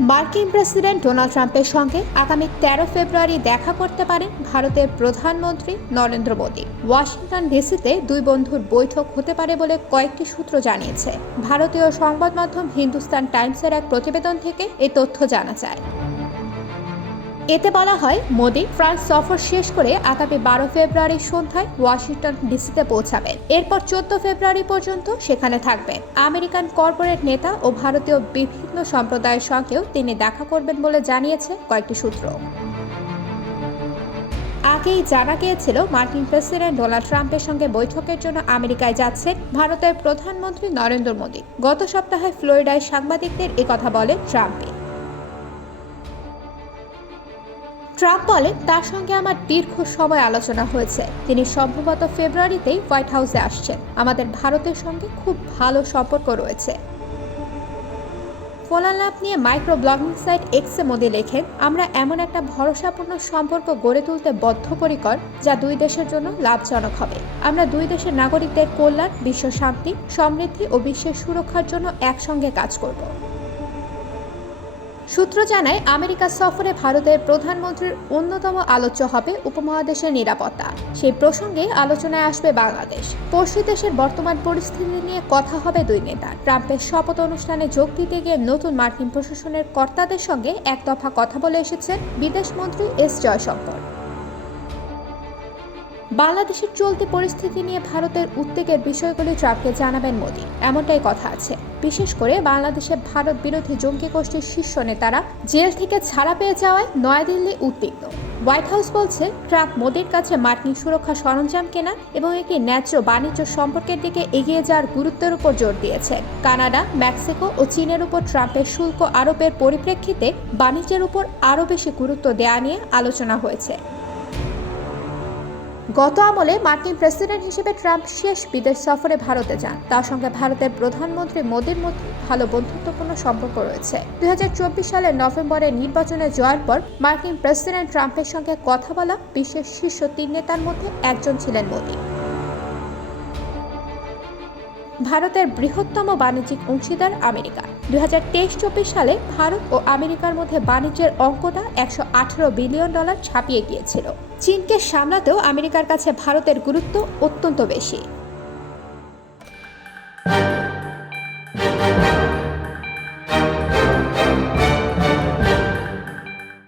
মার্কিন president Donald ট্রাম্পের সঙ্গে আগামী 13 ফেব্রুয়ারি দেখা করতে পারেন ভারতের প্রধানমন্ত্রী নরেন্দ্র মোদী। ওয়াশিংটন ডিসিতে দুই বন্ধুর বৈঠক হতে পারে বলে কয়েকটি সূত্র জানিয়েছে। ভারতীয় সংবাদ মাধ্যম হিন্দুস্তান টাইমসের এক প্রতিবেদন থেকে এই তথ্য জানা যায়। এতে বলা হয়, মোদি ফ্রান্স সফর শেষ করে আগামী 12 ফেব্রুয়ারি সন্ধ্যায় ওয়াশিংটন ডিসিতে পৌঁছাবেন। এরপর 14 ফেব্রুয়ারি পর্যন্ত সেখানে থাকবেন। আমেরিকান কর্পোরেট নেতা ও ভারতীয় বিভিন্ন সম্প্রদায়ের সঙ্গেও তিনি দেখা করবেন বলে জানিয়েছে কয়েকটি সূত্র। আগেই জানা গিয়েছিল, মার্কিন প্রেসিডেন্ট ডোনাল্ড ট্রাম্পের সঙ্গে বৈঠকের জন্য আমেরিকায় যাচ্ছেন ভারতের প্রধানমন্ত্রী নরেন্দ্র মোদী। গত সপ্তাহে ফ্লোরিডায় সাংবাদিকদের একথা বলেন ট্রাম্প বলেন, তার সঙ্গে আমার দীর্ঘ সময় আলোচনা হয়েছে। তিনি সম্ভবত ফেব্রুয়ারিতেই হোয়াইট হাউসে আসছেন। আমাদের ভারতের সঙ্গে খুব ভালো সম্পর্ক রয়েছে। ফোনালাপ নিয়ে মাইক্রো ব্লগিং সাইট এক্সে মোদি লেখেন, আমরা এমন একটা ভরসাপূর্ণ সম্পর্ক গড়ে তুলতে বদ্ধপরিকর যা দুই দেশের জন্য লাভজনক হবে। আমরা দুই দেশের নাগরিকদের কল্যাণ, বিশ্ব শান্তি, সমৃদ্ধি ও বিশ্বের সুরক্ষার জন্য একসঙ্গে কাজ করব। সূত্র জানায়, আমেরিকা সফরে ভারতের প্রধানমন্ত্রীর অন্যতম আলোচ্য হবে উপমহাদেশের নিরাপত্তা। সেই প্রসঙ্গে আলোচনায় আসবে বাংলাদেশ। পড়শি দেশের বর্তমান পরিস্থিতি নিয়ে কথা হবে দুই নেতার। ট্রাম্পের শপথ অনুষ্ঠানে যোগ দিতে গিয়ে নতুন মার্কিন প্রশাসনের কর্তাদের সঙ্গে এক দফা কথা বলে এসেছেন বিদেশমন্ত্রী এস জয়শঙ্কর। বাংলাদেশের চলতি পরিস্থিতি নিয়ে ভারতের উদ্বেগের বিষয়গুলি ট্রাম্পকে জানাবেন মোদি, এমনটাই কথা আছে। বিশেষ করে বাংলাদেশে ভারত বিরোধী জঙ্গি গোষ্ঠীর শীর্ষ নেতারা জেল থেকে ছাড়া পেয়ে যাওয়ায় নয়াদিল্লি উদ্বিগ্ন। হোয়াইট হাউস বলছে, ট্রাম্প মোদির কাছে মার্কিন সুরক্ষা সরঞ্জাম কেনা এবং একটি ন্যায্য বাণিজ্য সম্পর্কের দিকে এগিয়ে যাওয়ার গুরুত্বের উপর জোর দিয়েছেন। কানাডা, মেক্সিকো ও চীনের উপর ট্রাম্পের শুল্ক আরোপের পরিপ্রেক্ষিতে বাণিজ্যের উপর আরও বেশি গুরুত্ব দেওয়া নিয়ে আলোচনা হয়েছে। গত আমলে মার্কিন প্রেসিডেন্ট হিসেবে ট্রাম্প শেষ বিদেশ সফরে ভারতে যান। তার সঙ্গে ভারতের প্রধানমন্ত্রী মোদির মধ্যে ভালো বন্ধুত্বপূর্ণ সম্পর্ক রয়েছে। 2024 সালের নভেম্বরে নির্বাচনে জয়ের পর মার্কিন প্রেসিডেন্ট ট্রাম্পের সঙ্গে কথা বলা বিশ্বের শীর্ষ 3 নেতার মধ্যে একজন ছিলেন মোদি। ভারতের বৃহত্তম বাণিজ্যিক অংশীদার আমেরিকা। 2023-24 সালে ভারত ও আমেরিকার মধ্যে বাণিজ্যের অঙ্কটা $118 বিলিয়ন ছাপিয়ে গিয়েছিল। চীনকে সামলাতেও আমেরিকার কাছে ভারতের গুরুত্ব অত্যন্ত বেশি।